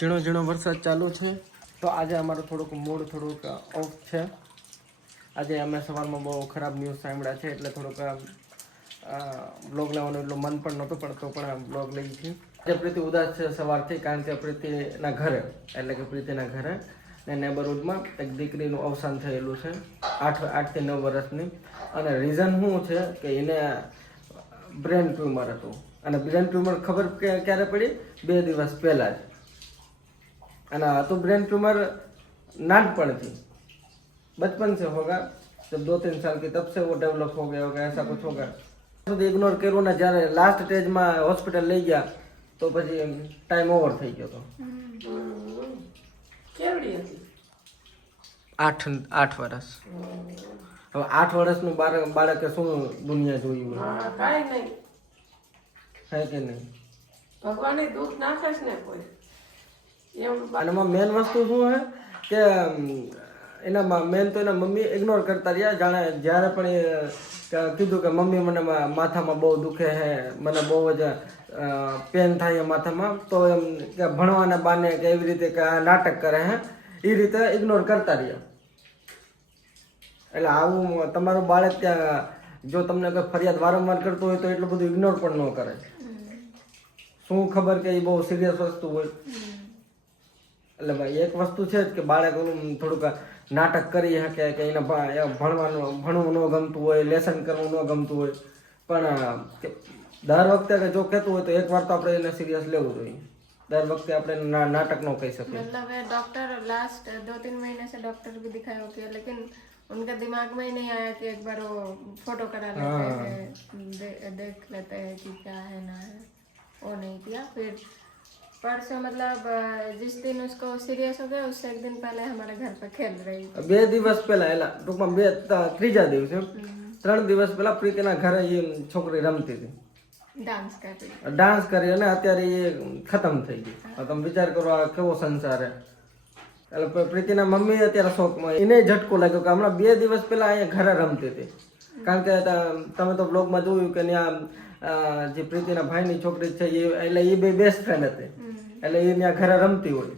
ઝીણો ઝીણો વરસાદ ચાલુ છે. તો આજે અમારું થોડુંક ઓફ છે. આજે અમે સવારમાં બહુ ખરાબ ન્યૂઝ સાંભળ્યા છે એટલે થોડુંક બ્લોગ લેવાનું એટલું મન પણ નહોતું પણ તો પણ બ્લોગ લઈ છીએ. આજે પ્રીતિ ઉદાસ છે સવારથી કારણ કે પ્રીતિના ઘરે એટલે કે પ્રીતિના ઘરે ને નેબરહુડમાં એક દીકરીનું અવસાન થયેલું છે 8 થી 9 વર્ષની. અને રીઝન શું છે કે એને બ્રેન ટ્યુમર હતું અને બ્રેન ટ્યુમર ખબર ક્યારે પડી 2 દિવસ પહેલાં જ. અને હતું બ્रेन ट्यूमर नानपणથી बचपन से होगा जब 2-3 साल की तब से वो डेवलप हो गया होगा ऐसा कुछ होगा. સુધી ઇગ્નોર કર્યું ને જ્યારે લાસ્ટ સ્ટેજમાં હોસ્પિટલ લઈ ગયા તો પછી ટાઈમ ઓવર થઈ ગયો હતો. કેવડી હતી? 8 વર્ષ. હવે 8 વર્ષનું બાળકે શું દુનિયા જોઈ હોય? કાંઈ નહીં. હે કે નહીં? ભગવાને દુઃખ નાખે છે ને કોઈ. અને એમાં મેન વસ્તુ શું છે કે એના મેન તો એના મમ્મી ઇગ્નોર કરતા રહ્યા. જાણે જ્યારે પણ એ કીધું કે મમ્મી મને માથામાં બહુ દુખે છે, મને બહુ જ પેન થાય માથામાં, તો એમ કે ભણવાના બાને કે એવી રીતે કે નાટક કરે છે એ રીતે ઇગ્નોર કરતા રહ્યા. એટલે આવું તમારું બાળક ત્યાં જો તમને કોઈ ફરિયાદ વારંવાર કરતું હોય તો એટલું બધું ઇગ્નોર પણ ન કરે. શું ખબર કે એ બહુ સિરિયસ વસ્તુ હોય. એટલે ભાઈ એક વસ્તુ છે જ કે બાળક થોડુંક નાટક કરી શકે કે એને ભણવું ન ગમતું હોય, લેસન કરવું ન ગમતું હોય, પણ દર વખતે કે જો કહેતું હોય તો એક વાર તો આપણે એને સિરિયસ લેવું જોઈએ. દર वक्त આપણે नाटक नो कह सकते. मतलब डॉक्टर लास्ट 2-3 महीने से डॉक्टर भी दिखाया होती है लेकिन उनके दिमाग में ही नहीं आया कि एक बार वो फोटो करा लेते हैं, देख लेते हैं कि क्या है ना है. वो नहीं किया. फिर परसों मतलब जिस दिन उसको सीरियस हो गया उससे एक दिन पहले हमारे घर पे खेल रही थी. 2 દિવસ પહેલા એલા ટૂંકમાં ત્રીજા દિવસે 3 દિવસ પહેલા પ્રીતિના ઘરે એ છોકરી રમતી હતી, ડાન્સ કરી અને અત્યારે એ ખતમ થઈ ગઈ. તમે વિચાર કરો આ કેવો સંસાર હે. એટલે પ્રીતિના મમ્મી અત્યારે શોકમાં, એને ઝટકો લાગ્યો કે હમણાં 2 દિવસ પહેલા અહીંયા ઘરે રમતી હતી. કારણ કે તમે તો બ્લોગમાં જોયું કે ત્યાં જે પ્રીતિના ભાઈની છોકરી છે એટલે એ બે બેસ્ટ ફ્રેન્ડ હતી એટલે એ ત્યાં ઘરે રમતી હોય.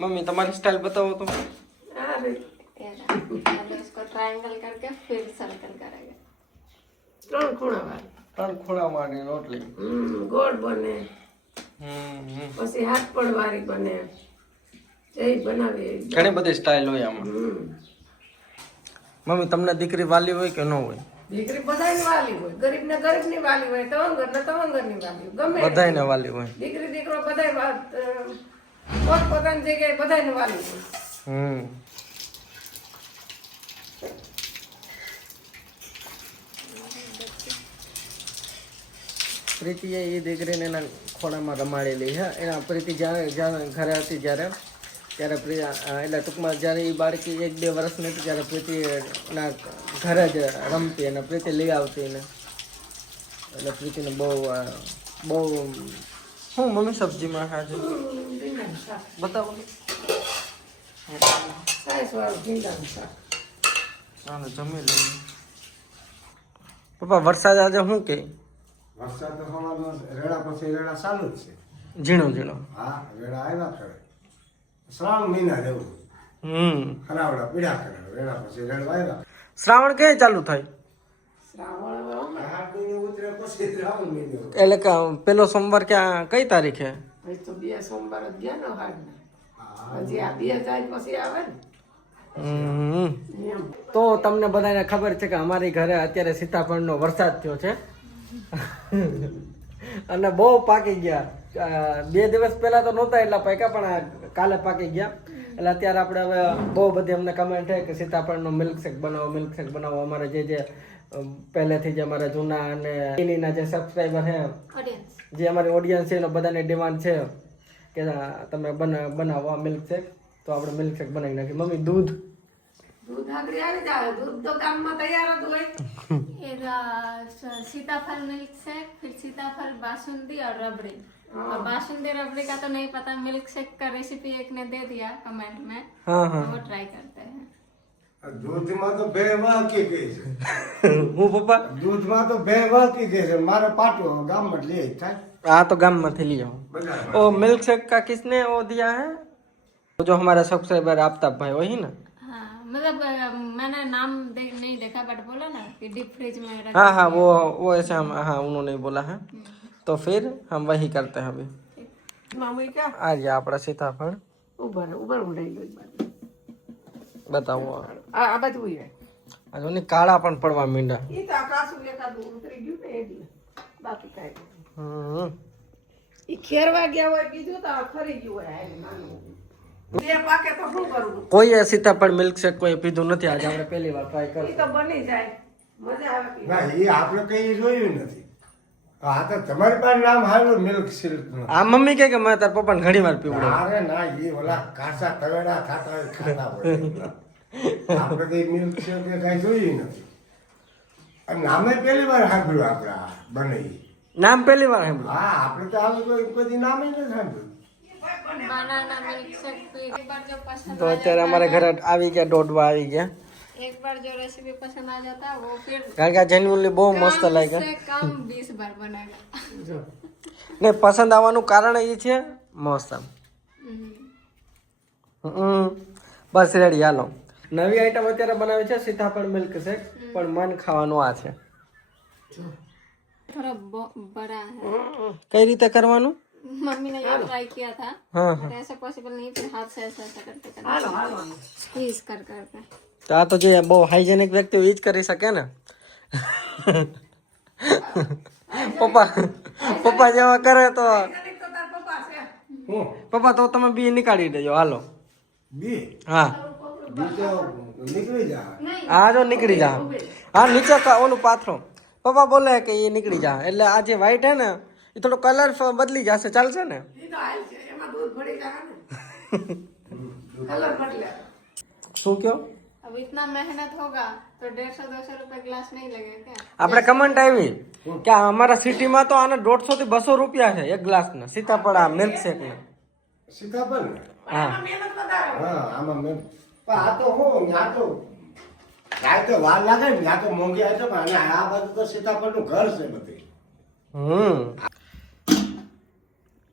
મમ્મી તમારી સ્ટાઇલ બતાવો તો. इसको ट्रायंगल करके फिर सर्कल करेंगे. 3 ખૂણા વાળી. 3 ખૂણા વાળી રોટલી. ગોળ બને. પછી હાથ પણ વાળી બને. એ બનાવી. ઘણી બધી સ્ટાઇલ હોય આમાં. મમ્મી તમને દીકરી વાલી હોય કે ન હોય? દીકરી બધાને વાલી હોય. ગરીબને ગરીબની વાલી હોય, તવંગરને તવંગરની વાલી હોય. ગમે બધાને વાલી હોય. દીકરી દીકરો બધાય પોતપોતાની જગ્યાએ બધાને વાલી હોય. પ્રીતિએ એ દીકરીને એના ખોળામાં રમાડેલી છે. એના પ્રીતિ જ્યારે ઘરે હતી ત્યારે એટલે ટૂંકમાં જ્યારે એ બાળકી 1-2 વર્ષની હતી ત્યારે પ્રીતિ એના ઘરે જ રમતી અને પ્રીતિ લઈ આવતી એને. એટલે પ્રીતિને બહુ શું મમ્મી સબ્જીમાં ખાજે બતાવો. ચાલો જમી લઈએ. પપ્પા વરસાદ આજે શું કે? વરસાદ તો સવારનો રેડા પછી રેડા ચાલુ જ છે. ઝીણો. હા, રેડા આવ્યા કરે. શ્રાવણ મહિના જેવું. ખરાવડા પીડા કરે. રેડા પછી રેડા આવ્યા. શ્રાવણ ક્યારે ચાલુ થાય? શ્રાવણ ઉતરે પછી શ્રાવણ મહિનો. એટલે કે પેલો સોમવાર કઈ તારીખે? પછી તો 2 સોમવાર જ ગયા ને હાડના. હજી આ 2 જાય પછી આવે ને. તો તમને બધાને ખબર છે કે અમારી ઘરે અત્યારે સીતાફળનો વરસાદ થયો છે અને બહુ પાકી ગયા. 2 દિવસ પહેલા તો નહોતા એટલા પાક્યા પણ કાલે પાકી ગયા. એટલે અત્યારે આપણે હવે બહુ બધી અમને કમેન્ટ છે કે સીતાફળનો મિલ્કશેક બનાવો. અમારે જે પહેલેથી જ અમારા જૂના અને એના જે સબસ્ક્રાઈબર છે, જે અમારી ઓડિયન્સ છે એનો બધાને ડિમાન્ડ છે કે તમે બનાવો મિલ્કશેક. તો આપણે મિલ્કશેક બનાવી નાખીએ. મમ્મી દૂધ આગળ આવી જાય. દૂધ તો ગામમાં તૈયાર જ હોય. सीताफल मिल्क शेक, फिर सीताफल बासुंदी और रबड़ी. और बासुंदी रबड़ी का तो नहीं पता, मिल्क शेक का रेसिपी एक ने दे दिया कमेंट में. वो ट्राई करते हैं. દૂધમાં તો બે વાકી ગઈ છે. હું પપ્પા દૂધમાં તો બે વાકી ગઈ છે. મારે પાટો ગામમાં જ લે થાય. हाँ तो गांव में ली जाओ બધા वो मिल्क शेक का किसने वो दिया है वो जो हमारा सब्सक्राइबर आफ्ताब भाई वही ना हाँ मतलब मैंने नाम नहीं देखा बट बोला ना कि डीप फ्रिज में रख हाँ हाँ वो ऐसे हम हाँ उन्होंने बोला है तो फिर हम वही करते हैं अभी મમ્મી ક્યાં आ गया अपना सीताफल ઉભર ઉડાઈ ગઈ बताओ આ બાજુ ઉઈ आज उन्हें काला पण पड़वा मींडा ઈ તો આકાશું એકાદું ઉતરી ગયું ને એટલે બાકી કાંઈ નહીં. ઈ ખેરવા ગયા હોય કીધું તો ખરી ગયું હોય હાલ માનું બે પાકે તો શું કરવું કોઈ એ सीताफल मिल्क शेक કોઈ પીધું નથી આજે આપણે પહેલી વાર ટ્રાય ઈ કરી તો બની જાય મજા આવે પીવાની. ના એ આપણે કઈ જોયું નથી. હા તો તમારી પાસે નામ હારું મિલ્ક સિલ્ક નું. આ મમ્મી કહે કે મેં તાર પપ્પાને ઘણી વાર પીવડાવ્યું અરે ના એ ઓલા કાચા તવેડા ખાતા હોય ખાતા હોય. આપણે કઈ મિલ્ક સિલ્ક કે કઈ જોયું નથી. અને નામે પહેલી વાર સાંભળ્યું આપણે આ બને ઈ. નામ પહેલી વાર સાંભળ્યું હા આપણે તો આવી કોઈ બધી નામે નથી સાંભળ્યું. बनाना मिल्क शेक पी एक बार जो पसंद તો અત્યારે અમારે ઘરે આવી ગયા દોડવા આવી ગયા एक बार जो रेसिपी पसंद आ जाता है वो फिर કારણ કે જેન્યુઅલી બહુ મસ્ત कम લાગ્યા से कम 20 बार बनेगा ને પસંદ આવવાનું કારણ એ છે મોસમ બસ રેડી હાલો નવી આઈટમ અત્યારે બનાવી છે સીતાફળ મિલ્ક શેક પણ મન ખાવાનું આ છે थोड़ा बड़ा है કઈ રીતે કરવાનું मम्मी ने ये ट्राई किया था हाँ बट ऐसा पॉसिबल नहीं फिर हाथ से ऐसा करके करना હાલો હાલો स्क्वीज कर करके તો આ તો જે બહુ હાઇજેનિક વ્યક્તિ હોય એ જ કરી શકે ને પપ્પા જેવા કરે તો કનેક તો તાર પપ્પા છે હું પપ્પા તો તમે બી નીકાળી દેજો હાલો બી હા બી તો નીકળી જાય. આ જો નીકળી જા હા નીચે ઓલું પાથરો પપ્પા બોલે કે એ નીકળી જા એટલે આ જે વ્હાઈટ હે ને એ થોડો કલર બદલી જશે ચાલશે ને ઈ તો હાલ છે એમાં દૂધ ભરી જાય ને કલર બદલે શું કયો अब इतना मेहनत होगा तो 150-200 रुपए ग्लास नहीं लगेगा क्या આપણે કમેન્ટ આવી કે અમારા સિટીમાં તો આને 150 થી 200 રૂપિયા છે એક ગ્લાસના સીતાફળ આ મિલ્ક શેક ને સીતાફળ ને હા આમાં મહેનત વધારે હોય. હા આમાં મેં પણ આ તો હું ત્યાં તો ત્યાં તો વાર લાગે ને ત્યાં તો મોંઘી આવે છે પણ અને આ બાજુ તો સીતાફળનું ઘર છે બધી.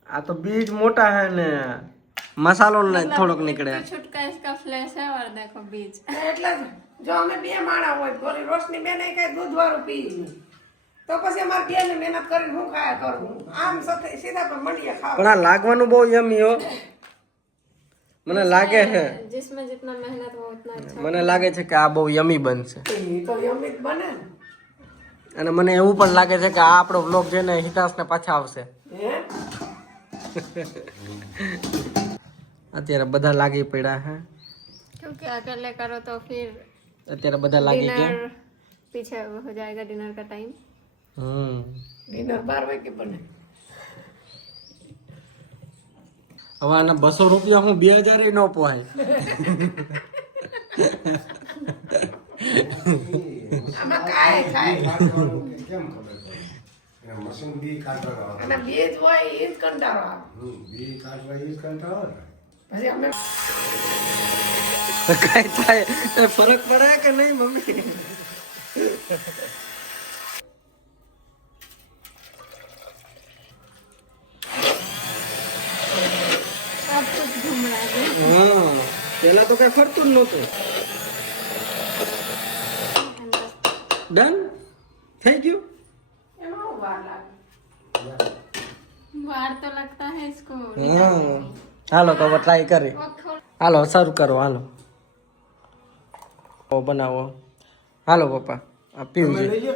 આ તો બીજ મોટા હે ને મસાલો ને થોડોક નીકળે छुटका इसका फ्लैश है और देखो बीज એટલે જ જો અમે બે માણા હોય થોડી રોશની બેન કઈ દૂધ વાળું પી લે તો પછી અમારે બે ને મહેનત કરીને હું ખાયા કરવું આમ સાથે સીધા પણ મંડીએ ખાવા પણ આ લાગવાનું બહુ યમી હો મને લાગે છે जिसमें जितना मेहनत हो उतना अच्छा મને લાગે છે કે આ બહુ યમી બનશે ઈ તો યમિત બને ને અને મને એવું પણ લાગે છે કે આ આપણો બ્લોગ જોઈને હિતાશને પાછા આવશે હે અત્યારે બધા લાગી પડ્યા હે क्योंकि अकेले करो तो फिर અત્યારે બધા લાગી ગયા डिनर पीछे हो जाएगा डिनर का टाइम ડિનર 12 વાગે બને હવે આના 200 રૂપિયા હું 2000 નો પોહાય આમાં કાંઈ થાય કાઢવાનું કે કેમ ખબર પડે એના મશીન બી કાઢવાનો આવે. અને બીજ હોય એ જ કંટાળો આવે બી કાઢવા ઈ જ કંટાળો આવે ને. પછી અમે કઈ થાય એ ફરક પડે કે નહીં મમ્મી सब कुछ घूम रहा है હા પેલા તો કઈ ફરતું જ નહોતું ડન થઈ ગયું એમાં હું વાર લાગે बाहर तो लगता है इसको હા હાલો તો હવે ટ્રાય કરી वो खोल હાલો સર્વ કરો હાલો ઓ બનાવો હાલો પપ્પા આ પીવું તમે છે લઈ લો.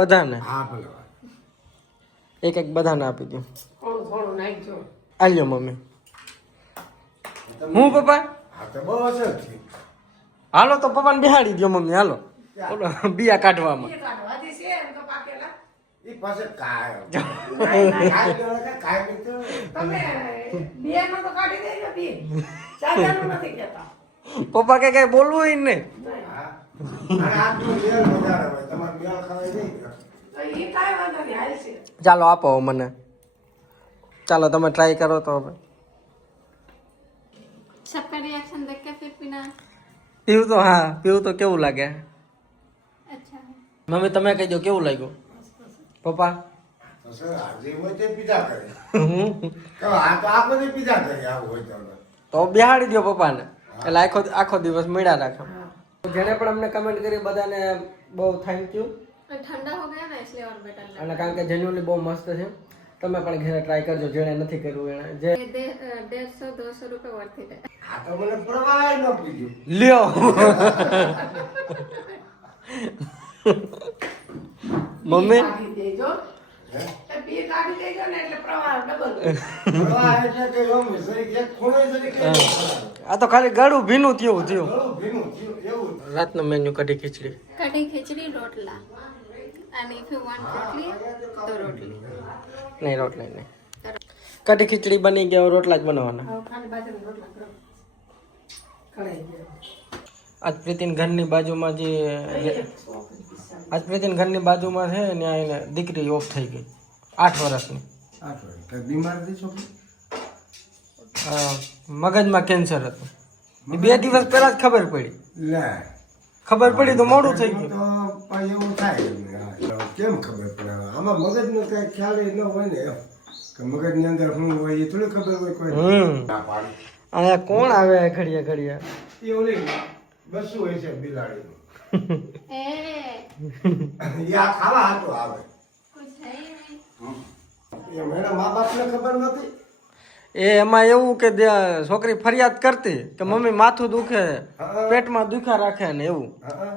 બધાને હા ભલે એક એક બધાને આપી દઉં થોડું થોડું નાખજો આલ્યો મમ્મી હું પપ્પા હા તો બહુ અસર થઈ. હાલો તો પપ્પાને બેહાડી દો મમ્મી હાલો બોલો બિયા કાઢવામાં એ કાઢો હજી છે એમ તો પાકેલા ઈ પાસે કાંઈ કાંઈ નહીં તો તમે બિયામાં તો કાઢી દેજો બી સાદાનું નથી કહેતા પપ્પા કે કઈ બોલવું ય નહીં હા. અને આટલું મેળ વધારે હોય તમારે મેળ ખાવાય નહીં તો એ કાંઈ વાંધો નહીં હાલશે ચાલો આપો મને ચાલો તમે ટ્રાય કરો તો હવે सबका रिएक्शन देख के फिर पीना પીવું તો હા પીવું તો કેવું લાગે अच्छा है। મમ્મી તમે કહી દો કેવું લાગ્યું પપ્પા તો સર આજે હોય તે પીધા કરે તો આ તો આખો દી પીધા કરે આવું હોય તો તો બેહાડી દો પપ્પાને એટલે આખો દિવસ મળ્યા રાખો જેને પણ અમને કમેન્ટ કરી બધાને બહુ થેન્ક યુ ठंडा हो गया ना इसलिए और बेटर लगा। અને કારણ કે જેન્યુઅલી બહુ મસ્ત છે તમે પણ ઘરે ટ્રાય કરજો જેણે નથી કર્યું એને જે 150-200 रुपए वर्थ इट है। આ તો મને પ્રવાહ ન પીધું લ્યો મમ્મી કાઢી દેજો હે એ પી કાઢી દેજો ને એટલે પ્રવાહ ડબલ પ્રવાહ એટલે કે એમ જરીક એક ખૂણે જરીક આ તો ખાલી ગળું ભીનું થયું ઘણું ભીનું થયું એવું રાતનો મેન્યુ કઢી ખીચડી कढ़ी खिचड़ी रोटला एंड इफ यू वांट रोटली तो रोटली। નહીં રોટલા નહીં કઢી ખીચડી બની ગયા હવે રોટલા જ બનાવવાના હવે ખાલી બાજરી રોટલા કરો કઢાઈ ગયો આજ પ્રીતિન ઘરની બાજુમાં જે આજ પ્રીતિન ઘરની બાજુમાં છે ત્યાં એને દીકરી ઓફ થઈ ગઈ 8 વર્ષની આ તો કઈ બીમાર થઈ છોકરી મગજમાં કેન્સર હતું એ 2 દિવસ પહેલા જ ખબર પડી લે ખબર પડી તો મોડું થઈ ગયું તો પાછી એવું થાય હા, કેમ ખબર પડે આમાં મગજનો કઈ ખ્યાલ ન હોય ને એમ કે મગજની અંદર શું હોય એ થોડી ખબર હોય કોઈ ના પાડી અહીંયા કોણ આવે ઘડિયા ઘડિયા એ ઓલી બસું હોય છે બિલાડીનું ए એ આ ખાવા હાટો આવે कुछ है ही नहीं। એમ એના મા બાપને ખબર નથી એ એમાં એવું કે છોકરી ફરિયાદ કરતી કે મમ્મી માથું દુખે પેટમાં દુખા રાખે ને એવું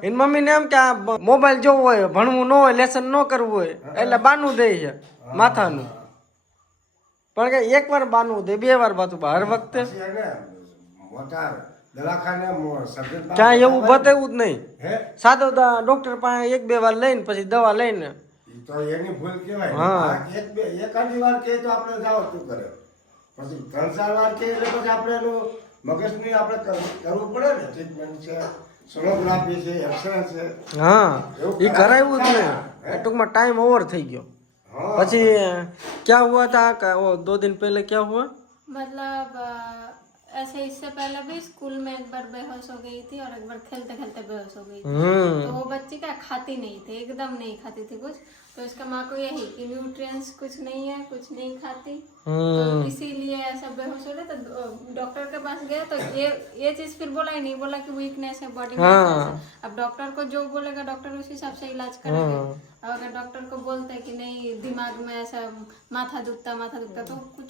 એની મમ્મીને એમ કે આ મોબાઈલ જોવો હોય ભણવું ન હોય લેસન ન કરવું હોય એટલે બાનું દે છે માથાનું પણ કે એક વાર બાનું દે 2 વાર બાતું હર વખતે પછી એને મોટા દવાખાને સર્જન ક્યાંય એવું બતાવ્યું જ નહીં હે સાદો ડોક્ટર પાસે 1-2 વાર લઈને પછી દવા લઈને ઈ તો એની ભૂલ કહેવાય હા. એકાદી વાર કહે તો આપણે જાવ તું કરે પછી 3-4 વાર કહે એટલે પછી આપણે એનું મગજની આપણે કરવું પડે ને ટ્રીટમેન્ટ છે સોનોગ્રાફી છે એક્સરે છે હા એ કરાવ્યું જ નહીં એ ટૂંકમાં ટાઈમ ઓવર થઈ ગયો हाँ પછી ક્યાં હુआ था वो 2 दिन पहले क्या हुआ मतलब ऐसे इससे पहले भी स्कूल में एक बार बेहोश हो गई थी और एक बार खेलते खेलते बेहोश हो गई थी। तो वो बच्ची क्या खाती नहीं थी, एकदम नहीं खाती थी कुछ। तो इसका माँ को यही कि न्यूट्रिएंट्स कुछ नहीं है, कुछ नहीं खाती, तो इसीलिए ऐसा बेहोश हो रहा। तो डॉक्टर के पास गए तो ये चीज फिर बोला ही नहीं, बोला कि वीकनेस है बॉडी में। अब डॉक्टर को जो बोलेगा डॉक्टर उस हिसाब से इलाज करेंगे। अब अगर डॉक्टर को बोलते हैं कि नहीं दिमाग में ऐसा माथा दुखता तो कुछ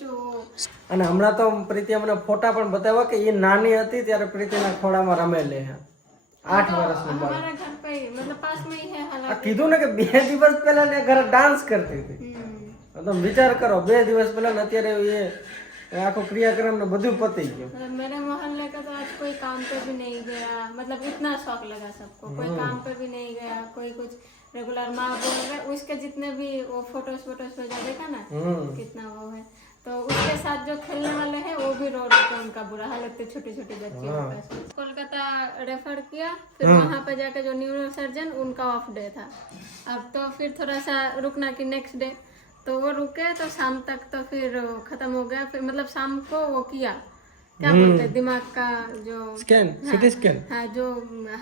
અને હમણાં તો પ્રીતિ અમને ફોટા પણ બતાવ્યા કે એ નાની હતી ત્યારે પ્રીતિના ખોળામાં રમેલી છે 8 વર્ષની બાળ हमारा घर पे ही, मतलब पास में ही है આ हालांकि। કીધું ને કે 2 દિવસ પહેલા ને ઘરે ડાન્સ કરતી હતી તમે વિચાર કરો 2 દિવસ પહેલા ને અત્યારે એ આખો ક્રિયાક્રમ ને બધું પતી ગયું मतलब मेरे मोहल्ले का तो आज कोई काम पे भी नहीं गया, मतलब इतना शौक लगा सबको, कोई काम पे भी नहीं गया, कोई कुछ रेगुलर माँ बोल रहे उसके जितने भी वो फोटोज भेजा देखा ना कितना वो है, तो उसके साथ जो खेलने वाले हैं वो भी रो रहे थे, उनका बुरा हाल, इतने छोटी छोटी बच्ची कोलकाता रेफर किया, फिर वहाँ पे जाके जो न्यूरो सर्जन उनका ऑफ डे था। अब तो फिर थोड़ा सा रुकना कि नेक्स्ट डे, तो वो रुके तो शाम तक तो फिर खत्म हो गया। फिर मतलब शाम को वो किया क्या बोलते हैं दिमाग का जो સ્કેન સીટી સ્કેન हाँ जो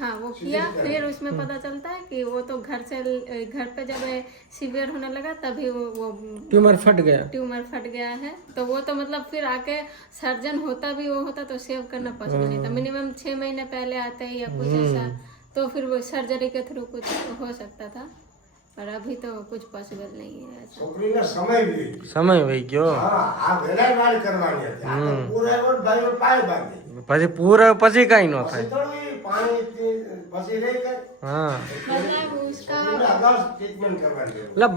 हाँ वो किया, फिर उसमें पता चलता है कि वो तो घर पे जब सीवियर होने लगा तभी वो ટ્યુમર ફટ ગયા ट्यूमर फट गया है। तो वो तो मतलब फिर आके सर्जन होता भी वो होता तो सेव करना पॉसिबल नहीं था, मिनिमम 6 महीने पहले आते ही या कुछ ऐसा, तो फिर वो सर्जरी के थ्रू कुछ हो सकता था, पर अभी तो कुछ पॉसिबल नहीं है ऐसा। છોકરીને સમય વી સમય વહી ગયો હા આ વેરાય વાળ કરવાની હતી આ તો પૂરા રોડ ભાઈઓ પાય બાંધી પછી પૂરા પછી કઈ ન પછી થાય થોડું ઈ પાણી પછી રહી ગઈ હા मतलब उसका અગાઉ ટ્રીટમેન્ટ કરવાની જરૂર. એટલે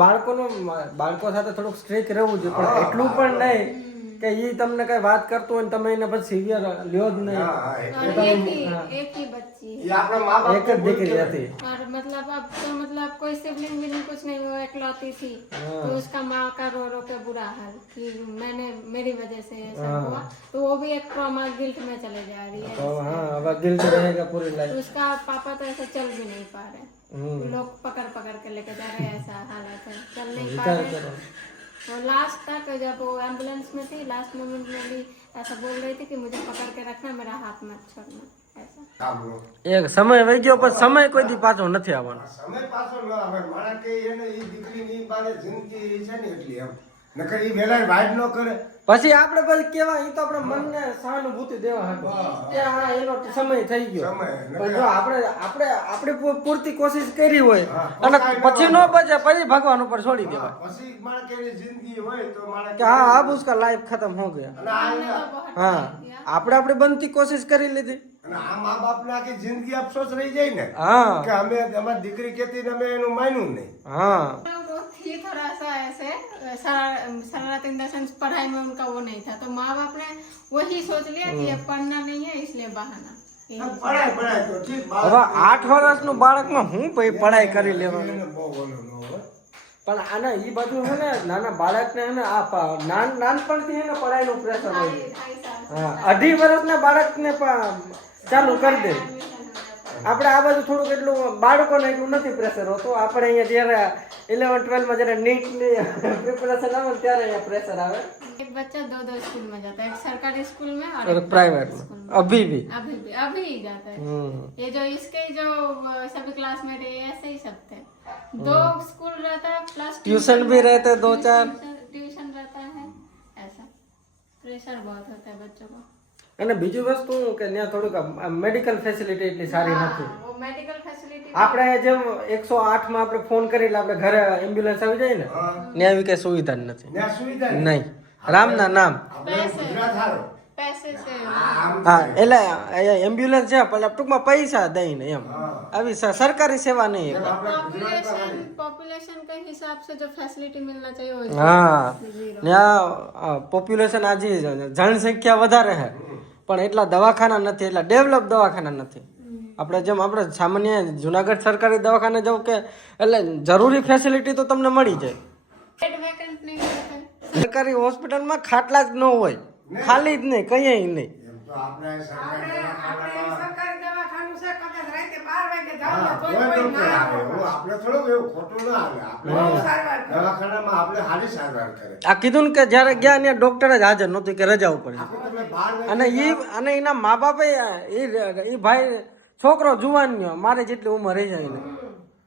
બાળકો સાથે થોડુંક સ્ટ્રિક્ટ રહેવું જોઈએ પણ એટલું પણ નહીં કે એ તમને કઈ વાત કરતું હોય ને તમે એને પછી સિવિયર લ્યો જ નહીં હા હા और एक ही बच्ची है। એ આપણા મા બાપ એક જ દીકરી હતી और मतलब अब तो मतलब कोई सिबलिंग भी नहीं, कुछ नहीं, वो इकलौती थी, तो उसका माँ का रो रो के बुरा हाल कि मैंने मेरी वजह से ऐसा हुआ, तो वो भी एक ट्रॉमा गिल्ट में चले जा रही है। તો હા હવે ગિલ્ટ रहेगा पूरी तो लाइफ उसका पापा तो ऐसे चल भी नहीं पा रहे, लोग पकड़ पकड़ के लेके जा रहे हैं, ऐसा हालत है, चल नहीं पा विचार रहे। करो और लास्ट तक जब वो एम्बुलेंस में थी, लास्ट मोमेंट में भी ऐसा बोल रही थी कि मुझे पकड़ के रखना, मेरा हाथ मत छोड़ना। ऐसा સાંભળો. એક સમય વહી ગયો પણ સમય કોઈ દી પાછો નથી આવવાનો. સમય પાછો ન આવે મારા કે એને એ દીકરીની બારે જિંદગી છે ને એટલી એમ નકર એ વેલા વાઇટ ન કરે. પછી આપણે પછી કેવા એ તો આપણે મનને સહાનુભૂતિ દેવા હતું કે હા એનો સમય થઈ ગયો. સમય. પણ જો આપણે પૂરતી કોશિશ કરી હોય હા, અને પોસાય ન પછી ન બચે પછી ભગવાન ઉપર છોડી દેવાય પછી મારા કે એની જિંદગી હોય તો મારા કે હા अब उसका लाइफ खत्म हो गया. અને આ હા આપણે આપણી બનતી કોશિશ કરી લીધી. અને આ મા બાપને આખી જિંદગી અફસોસ રહી જાય ને હા કે અમે અમારી દીકરી કહેતી ને અમે એનું માન્યું નહીં. हाँ वो थी थोड़ा सा ऐसे शरारत इन द सेंस पढ़ाई में उनका वो नहीं था तो माँ बाप ने वही सोच लिया कि ये पढ़ना नहीं है इसलिए बहाना પડાય તો ઠીક હવે 8 વર્ષનું બાળકમાં હું પછી પઢાઈ કરી લેવાનું. એને બહુ ઓલો ન હોય. પણ આના ઈ બધું છે ને નાના બાળકને છે ને આ નાનપણથી એને પઢાઈનું પ્રેશર હોય છે. 2.5 साल હા 2.5 વર્ષના બાળકને પણ ચાલુ કરી દે. આપણે આ બાજુ થોડુંક એટલું બાળકોને એટલું નથી પ્રેશર હોતું. આપણે અહીંયા જ્યારે 11-12 માં જ્યારે નીટની પ્રિપેરેશન આવે ને ત્યારે અહીંયા પ્રેશર આવે. एक बच्चा दो स्कूल में जाता है एक सरकारी स्कूल में और और एक प्राइवेट में स्कूल में अभी भी अभी जाता है ये जो इसके जो सभी क्लासमेट है ये ऐसे ही सब थे 2 स्कूल रहता है प्लस ट्यूशन भी रहते 2-4 ट्यूशन रहता है ऐसा प्रेशर बहुत होता है बच्चों को અને બીજી વસ્તુ કે ત્યાં થોડુંક મેડિકલ ફેસિલિટી એટલી સારી નથી. वो मेडिकल फैसिलिटी આપણે જેમ 108 માં આપણે ફોન કરી એટલે આપણે ઘરે એમ્બ્યુલન્સ આવી જાય ને ત્યાં એવી કઈ સુવિધા જ નથી. ત્યાં સુવિધા નહીં. નહીં રામના નામ. આપણે ગુજરાત હારો. पैसे से આમ હા એટલે એમ્બ્યુલન્સ છે પણ ટૂંકમાં પૈસા દઈને એમ આવી સરકારી સેવા નહીં. पॉपुलेशन के हिसाब से जो फैसिलिटी मिलना चाहिए वो હા ત્યાં પોપ્યુલેશન આજે જનસંખ્યા વધારે છે પણ એટલા દવાખાના નથી એટલા ડેવલપ દવાખાના નથી. આપણે સામાન્ય જુનાગઢ સરકારી દવાખાને જાવ કે એટલે જરૂરી ફેસિલિટી તો તમને મળી જાય. बेड वैकेंट नहीं रहता है સરકારી હોસ્પિટલમાં ખાટલા જ ન હોય ખાલી જ નહીં કઈ નહીં. એમ તો આપણે સરકારી આપણે દવાખાનામાં સરકારી દવાખાનું છે કદાચ રાતે 12 વાગે જાવ હા, તો કોઈ કોઈ ડોક્ટર ના આવે. આવે. એવું આપણે થોડુંક એવું ખોટું ના આવે. આપણે બહુ સારવાર કરે. દવાખાનામાં આપણે સારી સારવાર કરે. આ કીધું ને કે જ્યારે ગયા ત્યાં ડોક્ટર જ હાજર નહોતું કે રજા ઉપર. આપણે તમે બહાર અને એના મા બાપે એ ભાઈ છોકરો જુવાન ગયો મારે જેટલી ઉંમર રહી જાય ને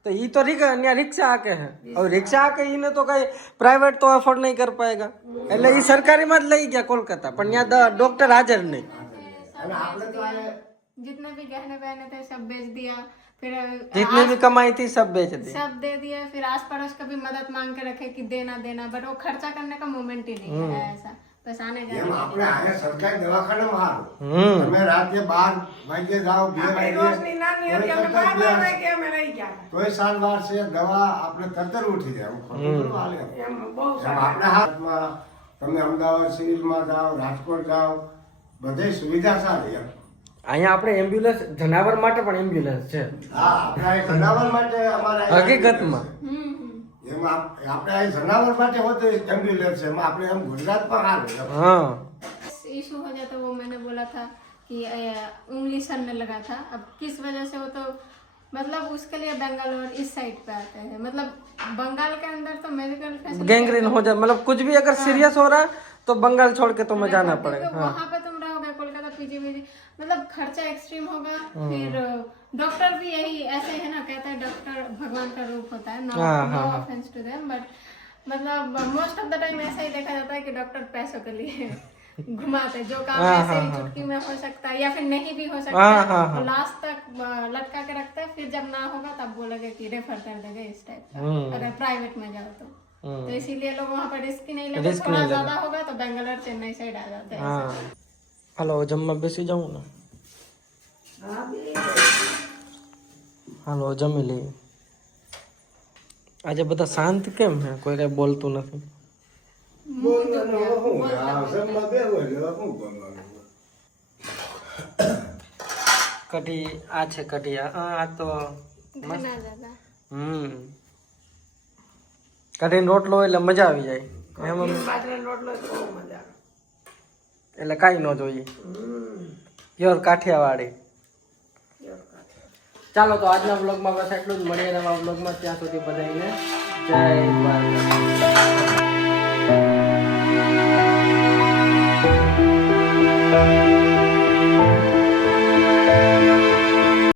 તો ઈ તો ત્યાં રિક્ષા હાકે છે. હવે રિક્ષા હાકે ઈને તો કઈ પ્રાઇવેટ તો એફોર્ડ નહીં કરી પાએગા એટલે ઈ સરકારીમાં જ લઈ ગયા કોલકાતા પણ ત્યાં ડોક્ટર હાજર નહીં. અને આપણે તો આ जितने भी गहने वहने थे सब बेच दिया फिर जितनी भी कमाई थी सब बेच दी. सब दे दिया फिर आस पड़ोस का भी मदद मांग के रखे कि देना बट वो खर्चा करने का मोमेंट ही नहीं है ऐसा बस आने એમ जाने આપણે અહીંયા સરકારી દવાખાનામાં હારું. હમ તમે રાતે 12 વાગે જાઓ 2 આપણી વાગે રોશની નાની હતી અમે 12 વાગે અમે રહી ગયા હતા. તોય સારવાર છે દવા આપણે તરત ઉઠી જાય. આમ ખોટું થોડું હાલે. એમ બહુ એમ સારું. આપણા હાથમાં તમે અમદાવાદ સિવિલમાં જાઓ રાજકોટ જાઓ બધે સુવિધા સારી એમ. અહીંયા આપણે એમ્બ્યુલન્સ જનાવર માટે પણ એમ્બ્યુલન્સ છે હા આપણે અહીં જનાવર માટે અમારે અહીં હકીકતમાં. એમ આપણે અહીં જનાવર માટે હોતો એમ્બ્યુલન્સ એમાં આપણે એમ ગુજરાતમાં હારું એમ. હા इशू हो जाता वो मैंने बोला था कि उंगली सड़ने लगा था अब किस वजह से वो तो मतलब उसके लिए बेंगलोर इस साइड पे आते हैं मतलब बंगाल के अंदर तो मेडिकल फैसिलिटी गैंग्रीन हो जाए मतलब कुछ भी अगर सीरियस हो रहा है तो बंगाल छोड़ के तुम्हें जाना पड़ेगा. हाँ वहाँ पे तुम रहोगे कोलकाता पीजी मतलब खर्चा एक्सट्रीम होगा फिर डॉक्टर भी यही ऐसे है ना कहता है डॉक्टर भगवान का रूप होता है no offense to them but मतलब मोस्ट ऑफ द टाइम ऐसा ही देखा जाता है कि डॉक्टर पैसों के लिए घुमाते जो काम ऐसे ही चुटकी में हो सकता है या फिर नहीं भी हो सकता है तो लास्ट तक लटका के रखते हैं फिर जब ना होगा तब बोलेंगे कि रेफर कर देंगे इस टाइप का अगर प्राइवेट में जाओ तो इसीलिए लोग वहाँ पर रिस्क नहीं लेते थोड़ा ज्यादा होगा तो बेंगलोर चेन्नई साइड आ जाते हैं હા હાલો જમવા બેસી જાઉં ને. હા, બે. હાલો જમી લઈએ. આજે બધા શાંત કેમ છે કોઈ કઈ બોલતું નથી. બોલવાનું હવે શું હોય? આ જમવા બેહવું એટલે હવે શું બોલવાનું? કઢી આ છે કઢી આ તો घना ज्यादा કઢીનો રોટલો એટલે મજા આવી જાય એમ બાજરાનો રોટલો તો બહુ મજા આવે. એટલે કાંઈ ન જોઈએ પ્યોર કાઠિયાવાડી. ચાલો તો આજના બ્લોગમાં બસ એટલું જ. મળીએ નવા બ્લોગમાં ત્યાં સુધી બધાને જય દ્વારકા.